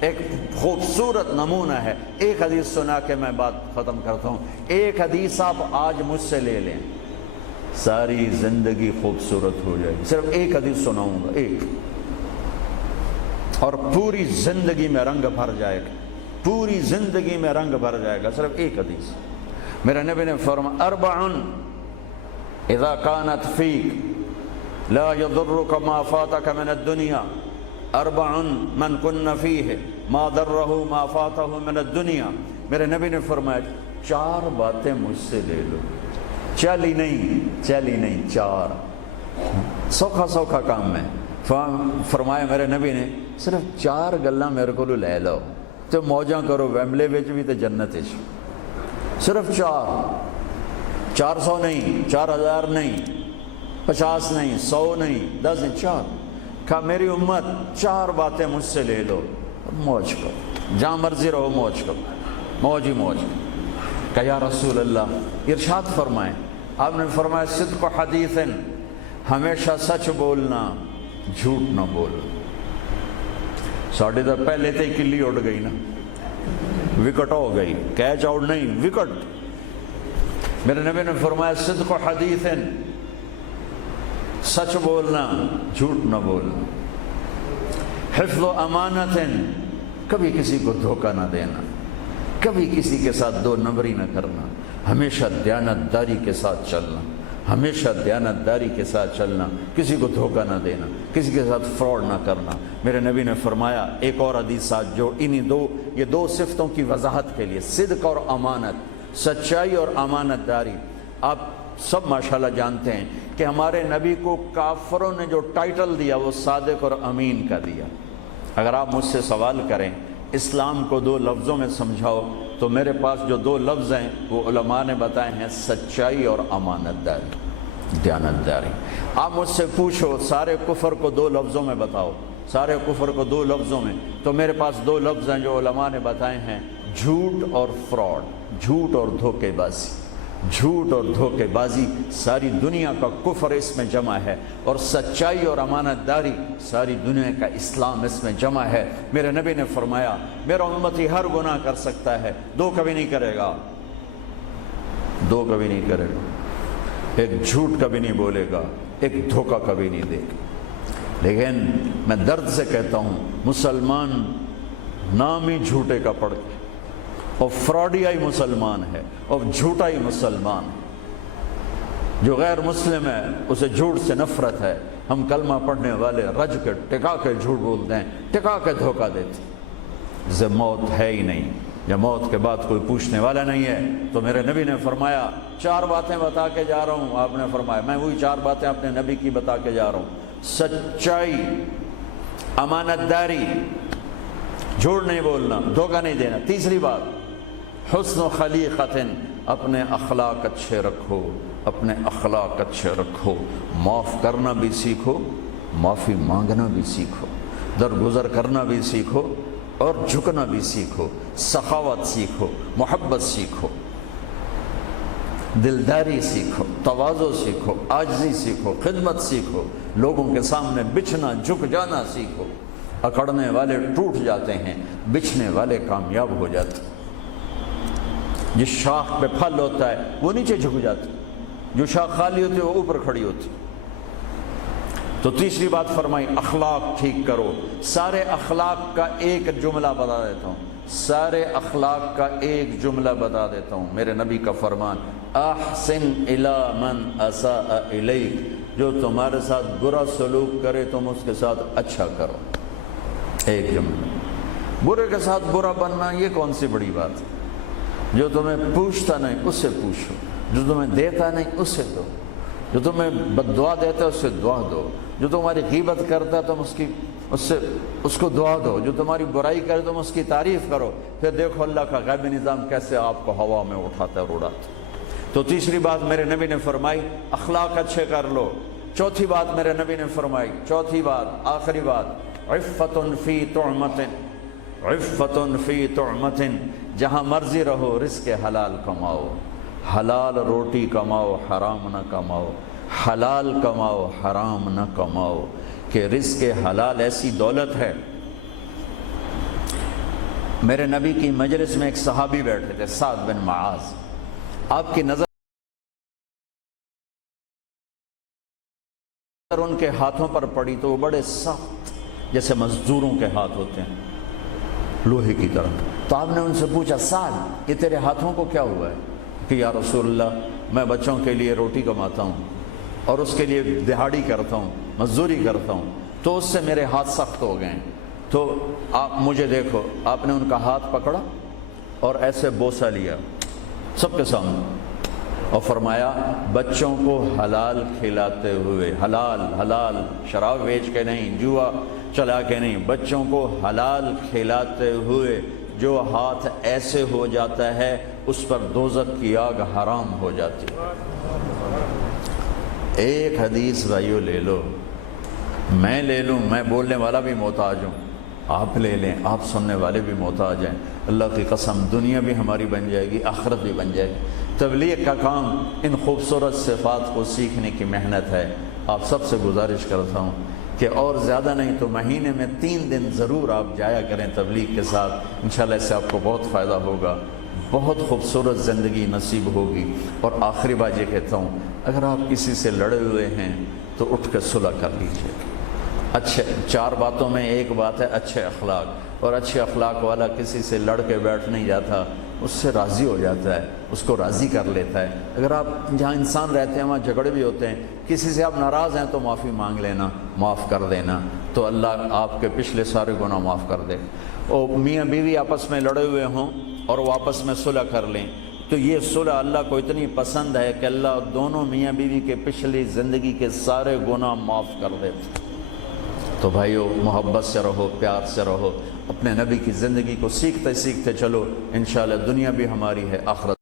ایک خوبصورت نمونہ ہے. ایک حدیث سنا کے میں بات ختم کرتا ہوں. ایک حدیث آپ آج مجھ سے لے لیں، ساری زندگی خوبصورت ہو جائے گی. صرف ایک حدیث سناؤں گا، ایک، اور پوری زندگی میں رنگ بھر جائے گا، پوری زندگی میں رنگ بھر جائے گا. صرف ایک حدیث. میرے نبی نے فرمایا اربع اذا كانت فيك لا يضرك ما فاتك من الدنيا اربع من كن فيه ما ضره ما فاته من الدنيا. میرے نبی نے فرمایا 4 باتیں مجھ سے لے لو. چلی نہیں 4. سوکھا کام میں. فرمایا میرے نبی نے صرف 4 گلاں میرے کو لے لو تو موجاں کرو ویملے وچ بھی تے جنت وچ. صرف 400 نہیں، 4000 نہیں، 50 نہیں، 100 نہیں، 10 نہیں، 4. کہا میری امت 4 باتیں مجھ سے لے لو، موج کرو، جہاں مرضی رہو موج کرو، موج ہی موج. کہا یا رسول اللہ، ارشاد فرمائیں. آپ نے فرمایا صدق حدیث، ہمیشہ سچ بولنا، جھوٹ نہ بولنا. ساڑھے تو پہلے تے کلی اڑ گئی نا، وکٹ ہو گئی، کیچ آؤٹ نہیں، وکٹ. میرے نبی نے فرمایا صدق حدیث، سچ بولنا، جھوٹ نہ بولنا. حفظ امانت، کبھی کسی کو دھوکہ نہ دینا، کبھی کسی کے ساتھ 2 نمبری نہ کرنا، ہمیشہ دیانتداری کے ساتھ چلنا، ہمیشہ دیانتداری کے ساتھ چلنا، کسی کو دھوکہ نہ دینا، کسی کے ساتھ فراڈ نہ کرنا. میرے نبی نے فرمایا ایک اور حدیث ساتھ جو یہ 2 صفتوں کی وضاحت کے لیے، صدق اور امانت، سچائی اور امانت داری. آپ سب ماشاءاللہ جانتے ہیں کہ ہمارے نبی کو کافروں نے جو ٹائٹل دیا وہ صادق اور امین کا دیا. اگر آپ مجھ سے سوال کریں اسلام کو 2 لفظوں میں سمجھاؤ تو میرے پاس جو 2 لفظ ہیں وہ علماء نے بتائے ہیں، سچائی اور امانت داری، دیانتداری. آپ مجھ سے پوچھو سارے کفر کو 2 لفظوں میں بتاؤ، سارے کفر کو 2 لفظوں میں، تو میرے پاس 2 لفظ ہیں جو علماء نے بتائے ہیں، جھوٹ اور فراڈ، جھوٹ اور دھوکے بازی. جھوٹ اور دھوکے بازی ساری دنیا کا کفر اس میں جمع ہے، اور سچائی اور امانت داری ساری دنیا کا اسلام اس میں جمع ہے. میرے نبی نے فرمایا میرا امتی ہر گناہ کر سکتا ہے، 2 کبھی نہیں کرے گا، 2 کبھی نہیں کرے گا. ایک جھوٹ کبھی نہیں بولے گا، ایک دھوکہ کبھی نہیں دے گا. لیکن میں درد سے کہتا ہوں مسلمان نام ہی جھوٹے کا پڑھ کے اور فراڈیائی مسلمان ہے اور جھوٹائی مسلمان ہے. جو غیر مسلم ہے اسے جھوٹ سے نفرت ہے. ہم کلمہ پڑھنے والے رج کے ٹکا کے جھوٹ بولتے ہیں، ٹکا کے دھوکہ دیتے ہیں. جب موت ہے ہی نہیں، یا موت کے بعد کوئی پوچھنے والا نہیں ہے، تو میرے نبی نے فرمایا 4 باتیں بتا کے جا رہا ہوں. آپ نے فرمایا میں وہی 4 باتیں اپنے نبی کی بتا کے جا رہا ہوں. سچائی، امانت داری، جھوٹ نہیں بولنا، دھوکہ نہیں دینا. تیسری بات حسن خلیقت، اپنے اخلاق اچھے رکھو، اپنے اخلاق اچھے رکھو. معاف کرنا بھی سیکھو، معافی مانگنا بھی سیکھو، درگزر کرنا بھی سیکھو اور جھکنا بھی سیکھو. سخاوت سیکھو، محبت سیکھو، دلداری سیکھو، تواضع سیکھو، عاجزی سیکھو، خدمت سیکھو، لوگوں کے سامنے بچھنا جھک جانا سیکھو. اکڑنے والے ٹوٹ جاتے ہیں، بچھنے والے کامیاب ہو جاتے ہیں. جس شاخ پہ پھل ہوتا ہے وہ نیچے جھک جاتی، جو شاخ خالی ہوتی ہے وہ اوپر کھڑی ہوتی. تو تیسری بات فرمائی اخلاق ٹھیک کرو. سارے اخلاق کا ایک جملہ بتا دیتا ہوں، سارے اخلاق کا ایک جملہ بتا دیتا ہوں. میرے نبی کا فرمان احسن الی من اساء الیک، جو تمہارے ساتھ برا سلوک کرے تم اس کے ساتھ اچھا کرو. ایک جملہ. برے کے ساتھ برا بننا یہ کون سی بڑی بات ہے؟ جو تمہیں پوچھتا نہیں اس سے پوچھو، جو تمہیں دیتا نہیں اس سے دو، جو تمہیں بد دعا دیتا ہے اس سے دعا دو، جو تمہاری غیبت کرتا ہے تم اس کو دعا دو، جو تمہاری برائی کرے تم اس کی تعریف کرو. پھر دیکھو اللہ کا غیبی نظام کیسے آپ کو ہوا میں اٹھاتا ہے اور اڑاتا ہے. تو تیسری بات میرے نبی نے فرمائی اخلاق اچھے کر لو. چوتھی بات میرے نبی نے فرمائی، چوتھی بات آخری بات، عفت فی طعمت، عفت فی طعمت، جہاں مرضی رہو رزق حلال کماؤ، حلال روٹی کماؤ، حرام نہ کماؤ، حلال کماؤ، حرام نہ کماؤ. کہ رزق حلال ایسی دولت ہے میرے نبی کی مجلس میں ایک صحابی بیٹھے تھے، سعد بن معاذ. آپ کی نظر ان کے ہاتھوں پر پڑی تو وہ بڑے سخت، جیسے مزدوروں کے ہاتھ ہوتے ہیں، لوہے کی طرح. تو آپ نے ان سے پوچھا، سعد یہ تیرے ہاتھوں کو کیا ہوا ہے؟ کہ یا رسول اللہ میں بچوں کے لیے روٹی کماتا ہوں اور اس کے لیے دہاڑی کرتا ہوں، مزدوری کرتا ہوں، تو اس سے میرے ہاتھ سخت ہو گئے ہیں، تو آپ مجھے دیکھو. آپ نے ان کا ہاتھ پکڑا اور ایسے بوسہ لیا سب کے سامنے اور فرمایا بچوں کو حلال کھلاتے ہوئے، حلال حلال، شراب بیچ کے نہیں، جوا چلا کے نہیں، بچوں کو حلال کھلاتے ہوئے جو ہاتھ ایسے ہو جاتا ہے اس پر دوزخ کی آگ حرام ہو جاتی ہے. ایک حدیث بھائیو لے لو، میں لے لوں، میں بولنے والا بھی محتاج ہوں، آپ لے لیں، آپ سننے والے بھی محتاج ہیں. اللہ کی قسم دنیا بھی ہماری بن جائے گی، آخرت بھی بن جائے گی. تبلیغ کا کام ان خوبصورت صفات کو سیکھنے کی محنت ہے. آپ سب سے گزارش کرتا ہوں کہ اور زیادہ نہیں تو مہینے میں 3 دن ضرور آپ جایا کریں تبلیغ کے ساتھ. انشاءاللہ اس سے آپ کو بہت فائدہ ہوگا، بہت خوبصورت زندگی نصیب ہوگی. اور آخری بات یہ کہتا ہوں، اگر آپ کسی سے لڑے ہوئے ہیں تو اٹھ کے صلح کر لیجیے. اچھے 4 باتوں میں ایک بات ہے اچھے اخلاق، اور اچھے اخلاق والا کسی سے لڑ کے بیٹھ نہیں جاتا، اس سے راضی ہو جاتا ہے، اس کو راضی کر لیتا ہے. اگر آپ جہاں انسان رہتے ہیں وہاں جھگڑے بھی ہوتے ہیں، کسی سے آپ ناراض ہیں تو معافی مانگ لینا، معاف کر دینا، تو اللہ آپ کے پچھلے سارے گناہ معاف کر دے. اور میاں بیوی آپس میں لڑے ہوئے ہوں اور وہ آپس میں صلح کر لیں تو یہ صلح اللہ کو اتنی پسند ہے کہ اللہ دونوں میاں بیوی کے پچھلی زندگی کے سارے گناہ معاف کر دیتے. تو بھائیو محبت سے رہو، پیار سے رہو، اپنے نبی کی زندگی کو سیکھتے سیکھتے چلو. انشاءاللہ دنیا بھی ہماری ہے، آخرت